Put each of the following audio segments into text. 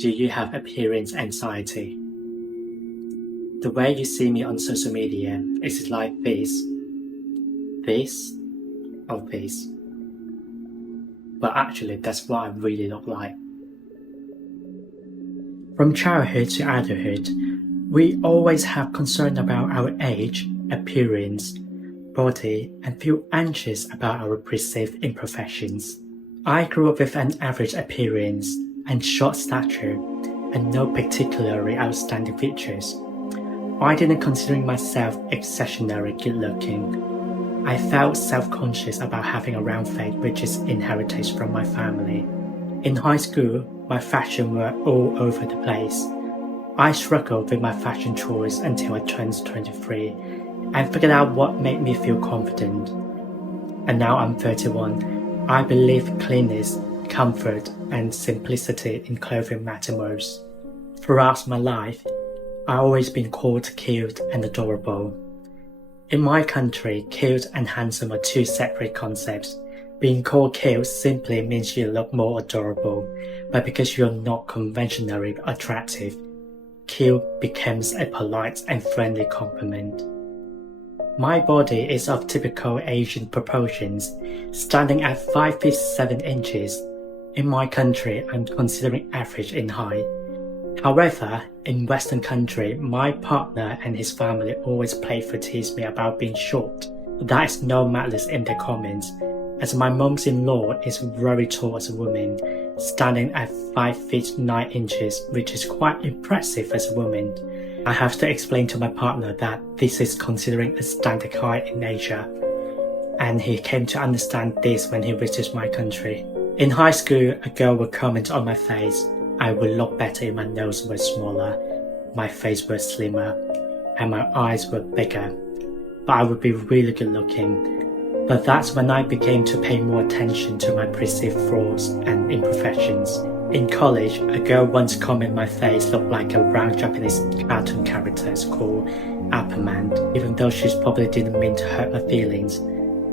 Do you have appearance anxiety? The way you see me on social media is like this, or this. But actually that's what I really look like. From childhood to adulthood, we always have concern about our age, appearance, body, and feel anxious about our perceived imperfections. I grew up with an average appearance and short stature and no particularly outstanding features. I didn't consider myself exceptionally good-looking. I felt self-conscious about having a round face, which is inherited from my family. In high school, my fashion were all over the place. I struggled with my fashion choice until I turned 23 and figured out what made me feel confident. And now I'm 31. I believe cleanness, comfort, and simplicity in clothing matter most. Throughout my life, I've always been called cute and adorable. In my country, cute and handsome are two separate concepts. Being called cute simply means you look more adorable, but because you're not conventionally attractive, cute becomes a polite and friendly compliment. My body is of typical Asian proportions, standing at 5 feet 7 inches. In my country, I'm considered average in height. However, in Western country, my partner and his family always playfully tease me about being short. There is no malice in their comments, as my mum's-in-law is very tall as a woman, standing at 5 feet 9 inches, which is quite impressive as a woman. I have to explain to my partner that this is considering a standard height in Asia, and he came to understand this when he visits my country. In high school, a girl would comment on my face. I would look better if my nose was smaller, my face was slimmer, and my eyes were bigger, but I would be really good looking. But that's when I began to pay more attention to my perceived flaws and imperfections. In college, a girl once commented my face looked like a round Japanese cartoon character called Ambient, even though she probably didn't mean to hurt my feelings,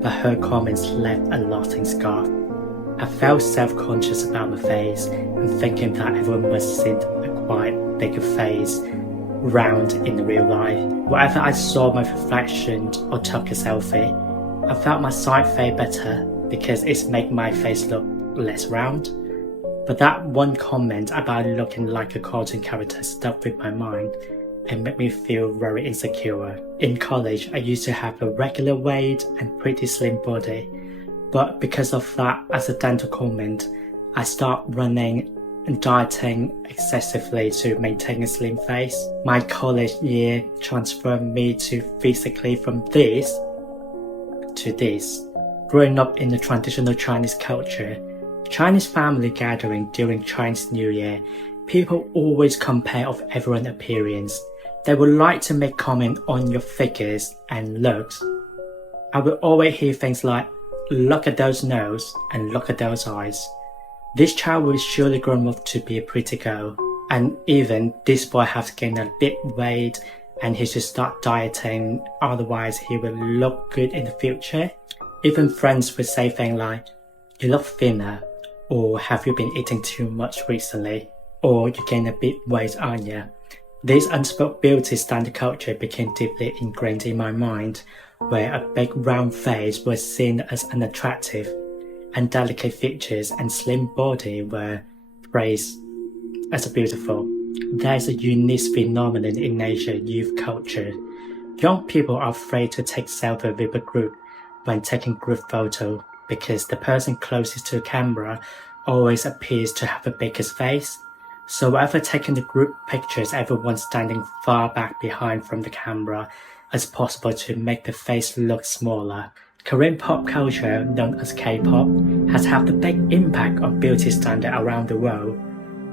but her comments left a lasting scar. I felt self-conscious about my face and thinking that everyone must see a quite bigger face, round in real life. Whenever I saw my reflection or took a selfie, I felt my side face better because it made my face look less round. But that one comment about looking like a cartoon character stuck with my mind and made me feel very insecure. In college, I used to have a regular weight and pretty slim body, but because of that accidental comment, I started running and dieting excessively to maintain a slim face. My college year transformed me to physically from this to this. Growing up in the traditional Chinese culture, Chinese family gathering during Chinese New Year, people always compare of everyone's appearance. They would like to make comment on your figures and looks. I will always hear things like, "Look at those nose and look at those eyes. This child will surely grow up to be a pretty girl." And even this boy has gained a bit weight and he should start dieting, otherwise he will look good in the future. Even friends will say things like, "You look thinner," or "Have you been eating too much recently?" or "You gained a bit weight, aren't you?" This unspoken beauty standard culture became deeply ingrained in my mind, where a big round face was seen as unattractive, and delicate features and slim body were praised as beautiful. There is a unique phenomenon in Asian youth culture. Young people are afraid to take selfies with a group when taking group photo because the person closest to the camera always appears to have the biggest face. So whenever taking the group pictures, everyone's standing far back behind from the camera as possible to make the face look smaller. Korean pop culture, known as K-pop, has had a big impact on beauty standards around the world.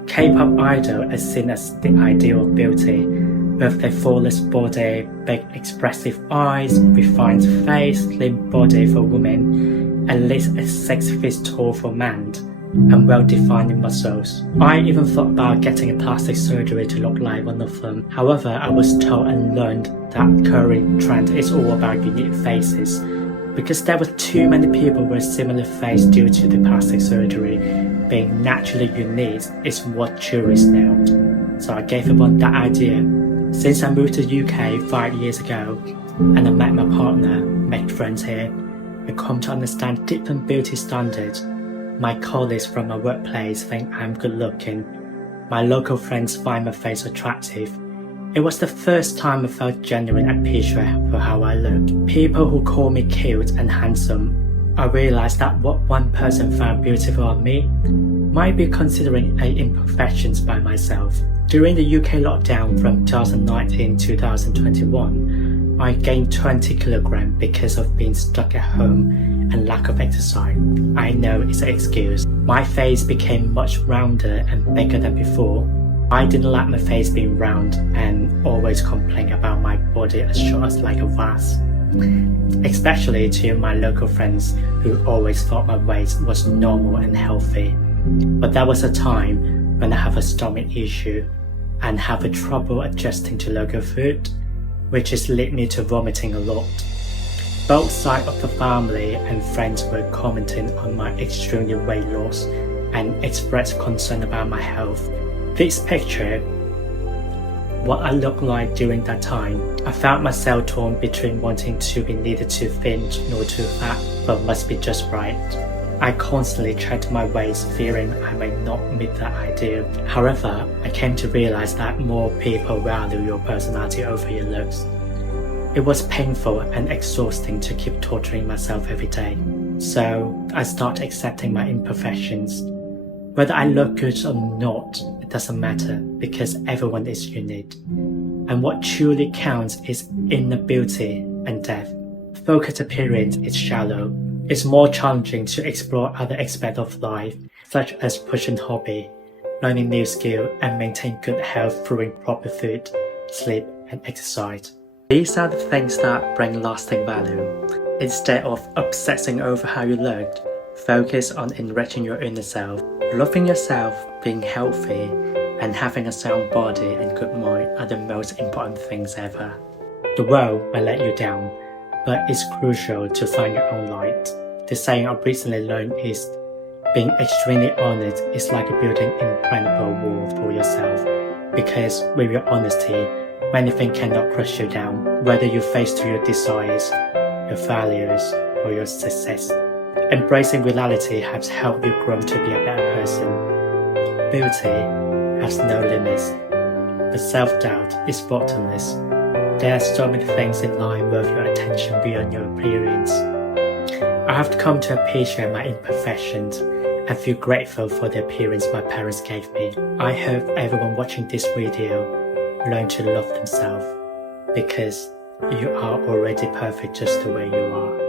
K-pop idol is seen as the ideal of beauty, with their flawless body, big expressive eyes, refined face, slim body for women, at least 6 feet tall for men, and well-defined muscles. I even thought about getting a plastic surgery to look like one of them. However, I was told and learned that current trend is all about unique faces. Because there were too many people with similar face due to the plastic surgery, being naturally unique is what tourists know. So I gave up on that idea. Since I moved to the UK 5 years ago, and I met my partner, made friends here, I come to understand different beauty standards. My colleagues from my workplace think I'm good looking. My local friends find my face attractive. It was the first time I felt genuine appreciation for how I look. People who call me cute and handsome, I realized that what one person found beautiful on me might be considering an imperfections by myself. During the UK lockdown from 2019-2021, I gained 20 kilograms because of being stuck at home and lack of exercise. I know it's an excuse. My face became much rounder and bigger than before. I didn't like my face being round and always complain about my body as short as like a vase. Especially to my local friends who always thought my weight was normal and healthy. But there was a time when I have a stomach issue and have a trouble adjusting to local food, which has led me to vomiting a lot. Both sides of the family and friends were commenting on my extremely weight loss and expressed concern about my health. This picture, what I looked like during that time, I found myself torn between wanting to be neither too thin nor too fat, but must be just right. I constantly checked my weight, fearing I may not meet that ideal. However, I came to realize that more people value your personality over your looks. It was painful and exhausting to keep torturing myself every day. So I started accepting my imperfections. Whether I look good or not, it doesn't matter because everyone is unique. And what truly counts is inner beauty and depth. Focused appearance is shallow. It's more challenging to explore other aspects of life, such as pushing hobby, learning new skills, and maintain good health through proper food, sleep, and exercise. These are the things that bring lasting value. Instead of obsessing over how you look, focus on enriching your inner self. Loving yourself, being healthy, and having a sound body and good mind are the most important things ever. The world may let you down, but it's crucial to find your own light. The saying I recently learned is, being extremely honest is like building an impregnable wall for yourself, because with your honesty, many things cannot crush you down, whether you face to your desires, your failures, or your success. Embracing reality has helped you grow to be a better person. Beauty has no limits, but self-doubt is bottomless. There are so many things in life worth your attention beyond your appearance. I have come to appreciate my imperfections and feel grateful for the appearance my parents gave me. I hope everyone watching this video learn to love themselves, because you are already perfect just the way you are.